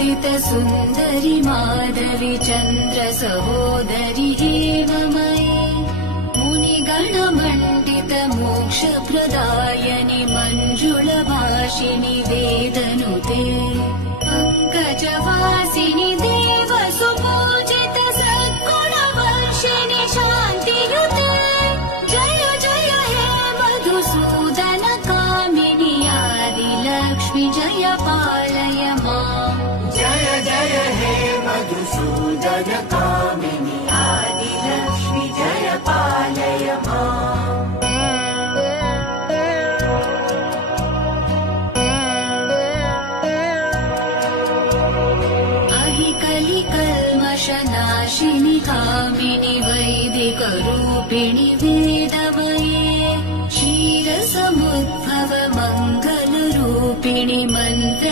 वन्दित सुन्दरि माधवि चन्द्र सहोदरि हेममयि मुनिगणमण्डित मोक्षप्रदायनि मञ्जुलभाषिणि वेदनुते पङ्कजवासिनि देव सुपूजित सद्गुणवर्षिणि शान्तियुते जय जय हे मधुसूदन कामिनि आदिलक्ष्मि जय पालय माम् जय जय हे मधुसूदन कामिनि आदिलक्ष्मि जय पालय माम् कलिकल्मषनाशिनि कामिनि वैदिकरूपिणि वेदमये क्षीरसमुद्भव मङ्गलरूपिणि मन्त्र